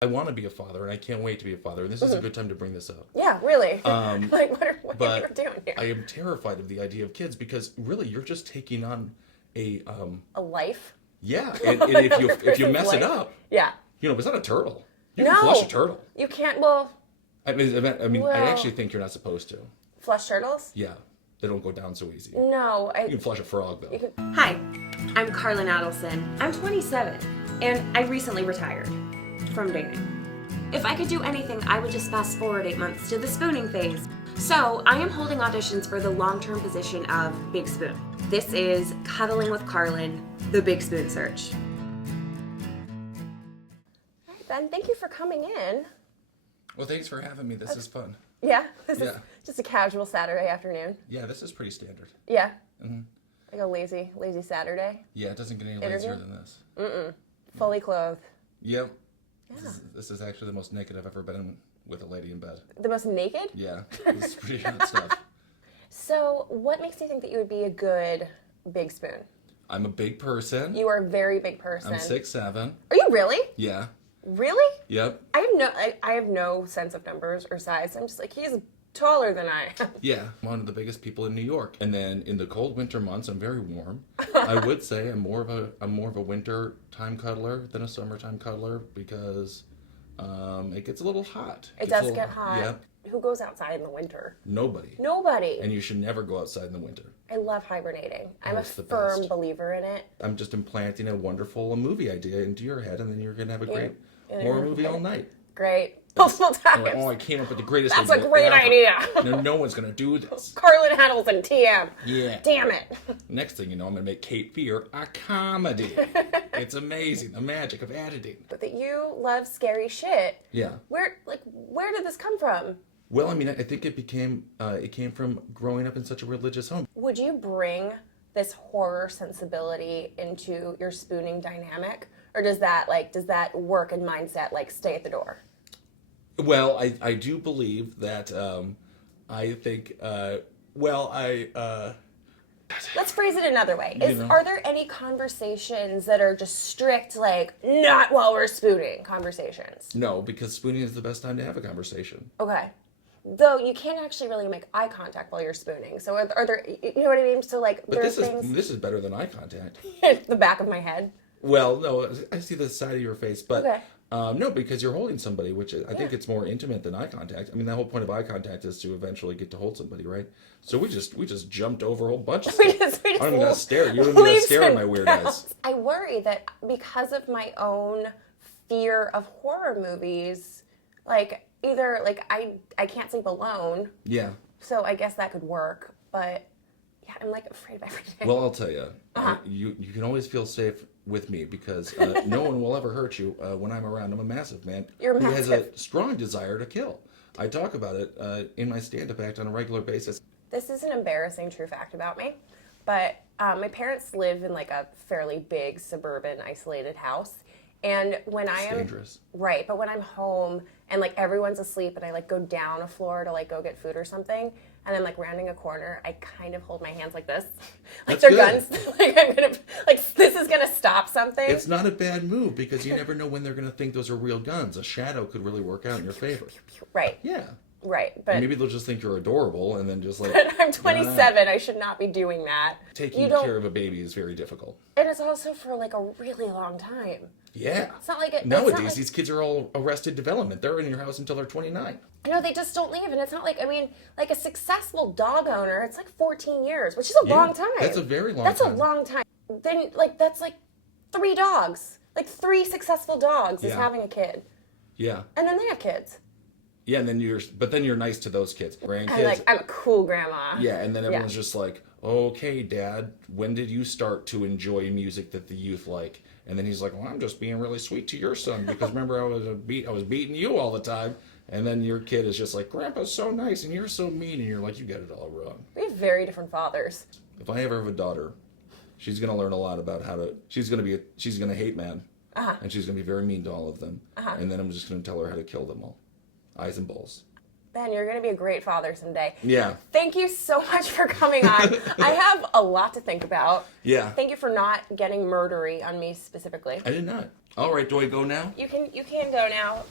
I want to be a father, and I can't wait to be a father. And this is a good time to bring this up. Yeah, really. Like, what are you But doing here? I am terrified of the idea of kids because really, you're just taking on a A life? yeah. And if you mess it Life? up, Yeah. it's not a turtle. You No. can flush a turtle. You can't, well, I actually think you're not supposed to. flush turtles? Yeah, they don't go down so easy. No. You can flush a frog though. Hi, I'm Carlin Adelson. I'm 27, and I recently retired from dating. If I could do anything, I would just fast forward 8 months to the spooning phase. So I am holding auditions for the long-term position of Big Spoon. This is Cuddling with Carlin, the Big Spoon Search. All right, Ben, thank you for coming in. Well, thanks for having me. This is fun. Yeah, this is Yeah. just a casual Saturday afternoon. Yeah, this is pretty standard. Yeah. Like a lazy Saturday. Yeah, it doesn't get any lazier than this. Fully clothed. Yep. Yeah. This is actually the most naked I've ever been with a lady in bed. The most naked? Yeah, it's pretty hot stuff. So, what makes you think that you would be a good Big Spoon? I'm a big person. You are a very big person. I'm 6'7". Are you really? Yeah. Really? Yep. I have no sense of numbers or size. I'm just like, he's taller than I am. Yeah. I'm one of the biggest people in New York. And then in the cold winter months, I'm very warm. I would say I'm more of a winter time cuddler than a summertime cuddler because it gets a little hot. It Gets a does little- get hot. Yep. Who goes outside in the winter? Nobody. Nobody. And you should never go outside in the winter. I love hibernating. I'm a it's the firm best. believer in it. I'm just implanting a wonderful movie idea into your head, and then you're gonna have a great Yeah. horror movie all night. Great. Multiple You're like, times. oh, I came up with the greatest That's a idea great ever. idea. No one's gonna do this. Carlin Adelson, TM. Yeah. Damn it. Next thing you know, I'm gonna make Cape Fear a comedy. It's amazing, the magic of editing. But that you love scary shit. Yeah. Where did this come from? Well, I mean, I think it came from growing up in such a religious home. Would you bring this horror sensibility into your spooning dynamic? Or does that work and mindset stay at the door? Well, I do believe that I think Let's phrase it another way. You know. Are there any conversations that are just strict, not while we're spooning conversations? no, because spooning is the best time to have a conversation. Okay. Though you can't actually really make eye contact while you're spooning. So are there, you know what I mean? So But there are this things is better than eye contact. the back of my head. Well, no, I see the side of your face, but Okay. no, because you're holding somebody, which I think it's more intimate than eye contact. I mean, the whole point of eye contact is to eventually get to hold somebody, right? So we just jumped over a whole bunch of We stuff. just I don't even gotta stare. You don't even gotta leaps stare at and my weird eyes. bounds. I worry that because of my own fear of horror movies, either I can't sleep alone, Yeah. so I guess that could work. But yeah, I'm afraid of everything. Well, I'll tell you, you can always feel safe with me because no one will ever hurt you when I'm around. I'm a massive man You're who has massive. a strong desire to kill. I talk about it in my stand-up act on a regular basis. This is an embarrassing true fact about me, but my parents live in a fairly big suburban isolated house, and when I am Dangerous. right, but when I'm home and everyone's asleep and I go down a floor to go get food or something, and I'm rounding a corner, I kind of hold my hands like this, That's they're good. guns, I'm gonna this is gonna stop something. It's not a bad move because you never know when they're going to think those are real guns. A shadow could really work out in your favor. Right, Yeah. right, but. Maybe they'll just think you're adorable and then just I'm 27. I should not be doing that. taking You don't- care of a baby is very difficult. And it's also for a really long time. Yeah. It's not like it. Nowadays, it's not these kids are all arrested development. They're in your house until they're 29. no, they just don't leave, and it's not a successful dog owner. It's 14 years, which is a Yeah, long time. that's a very long That's time. a long time. Then that's 3 dogs, 3 successful dogs is Yeah. having a kid, Yeah. and then they have kids. Yeah, and then you're nice to those kids. Grandkids. And I'm a cool grandma. Yeah, and then everyone's just like, okay, Dad, when did you start to enjoy music that the youth like? And then he's like, well, I'm just being really sweet to your son because remember I was beating you all the time. And then your kid is just like, Grandpa's so nice and you're so mean, and you're like, you got it all wrong. We have very different fathers. If I ever have a daughter, she's gonna learn a lot about how to. She's gonna hate man, and she's gonna be very mean to all of them. And then I'm just gonna tell her how to kill them all, eyes and balls. Ben, you're going to be a great father someday. Yeah. Thank you so much for coming on. I have a lot to think about. Yeah. Thank you for not getting murdery on me specifically. I did not. All right, do I go now? You can go now.